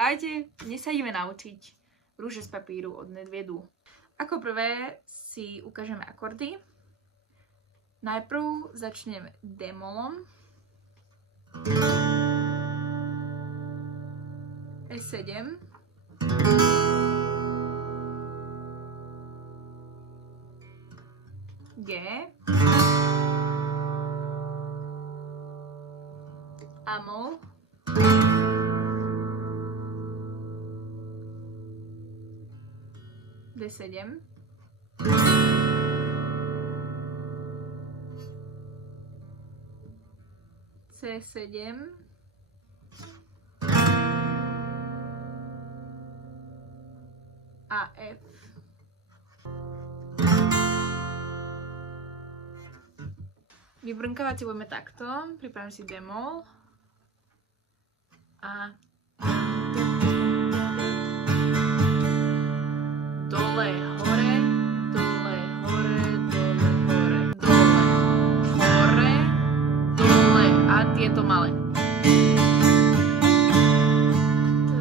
Ahojte, dnes sa ideme naučiť rúže z papíru od Nedviedu. Ako prvé si ukážeme akordy. Najprv začneme D-molom. E7. G. A-mol. D7. C7. A F. Vybrnkávať si budeme takto. Pripravím si D-mol. A dole, hore, dole, hore, dole, hore, dole, hore, dole a tieto malé.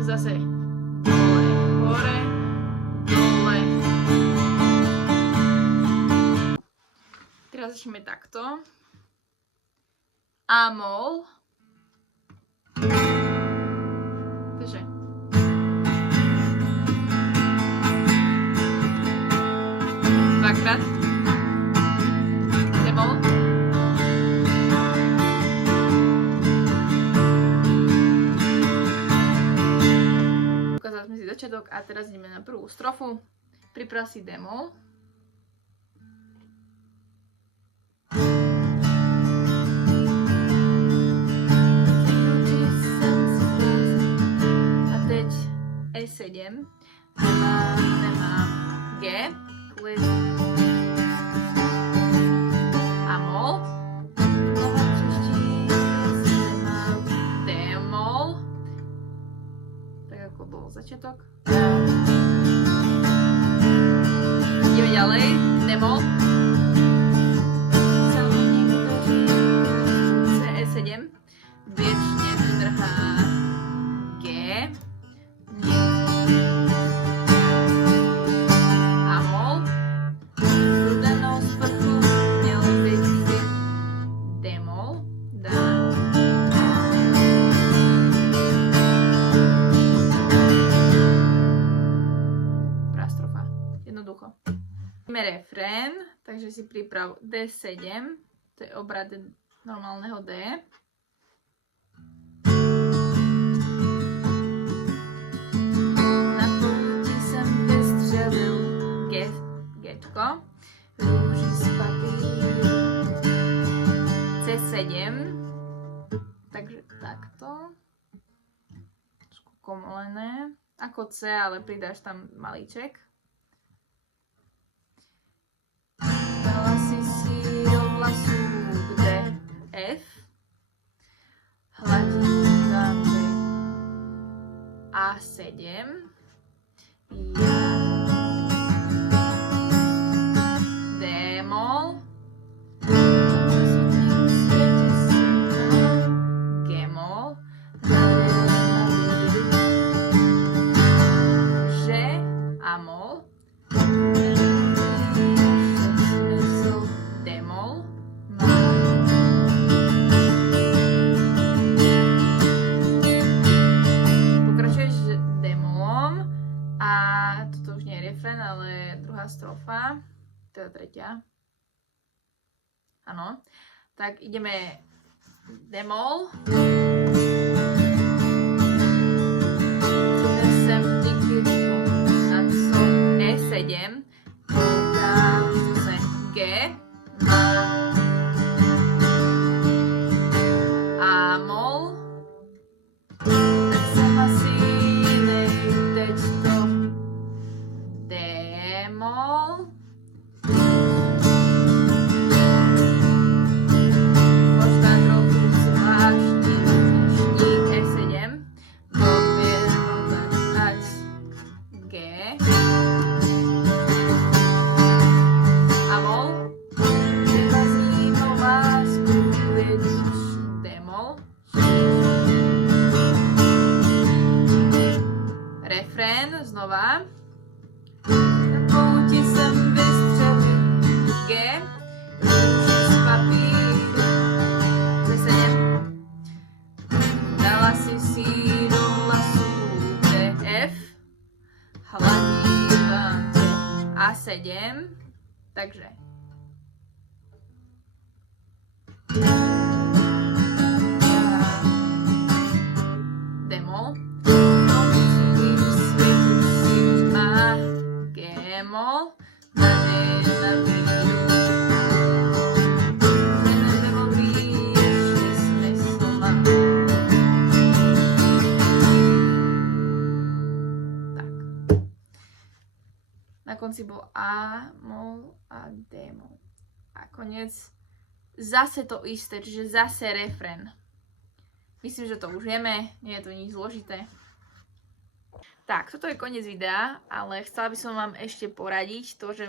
Zase dole, hore, dole. Teraz začneme takto. A-mol. Takže dvakrát D-mol. Ukázali sme si začiatok a teraz ideme na prvú strofu. Priprav si D-mol. E7, nemám G, klid, A-mol, nemám D-mol, tak ako bol začiatok. Ideme ďalej, D-mol, E7, viečne zdrhá G, refrén, takže si priprav D7, to je obrad normálneho D. Na pouti jsem vystřelil Gčko, růži z papíru, C7, takže takto, trošku komolené, ako C, ale pridáš tam malíček. Kde F, hladina A7, D-mol, G-mol, Že, A-mol, ale druhá strofa, teda tretia. Áno. Tak ideme D-mol. Sem E7. Zase G. A-mol. Tak sem asi teď to D-mol. Možná trochu zvláštní refrén znova. Na pouti sem vystřeli G, růži z papíru, to je 7. Dala si do lasu F, hladí tě A7, takže D-moll, G-moll, na víru. Ten D-moll ještě smysl má. Tak. Na konci bol A-moll a D-moll. A koniec zase to isté, čiže zase refrén. Myslím, že to už vieme, nie je to nič zložité. Tak, toto je koniec videa, ale chcela by som vám ešte poradiť to, že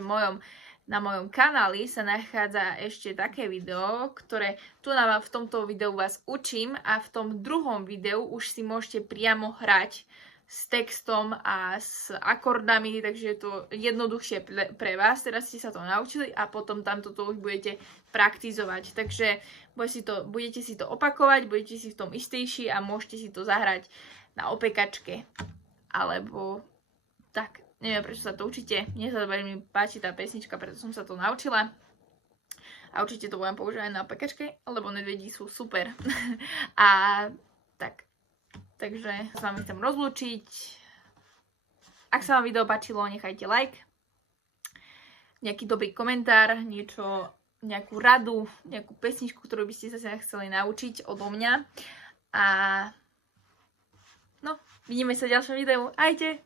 na mojom kanáli sa nachádza ešte také video, ktoré tu v tomto videu vás učím a v tom druhom videu už si môžete priamo hrať s textom a s akordami, takže je to jednoduchšie pre vás. Teraz ste sa to naučili a potom tamto už budete praktizovať. Takže budete si to opakovať, budete si v tom istejší a môžete si to zahrať na opekačke. Alebo tak, neviem prečo sa to učíte. Mne sa veľmi páči tá pesnička, preto som sa to naučila. A určite to budem používať na opekačke, lebo nedvedí sú super. A tak. Takže s vami chcem rozlúčiť. Ak sa vám video páčilo, nechajte like, nejaký dobrý komentár, nejakú radu, nejakú pesničku, ktorú by ste sa chceli naučiť odo mňa. A no, vidíme sa v ďalšom videu. Ahojte!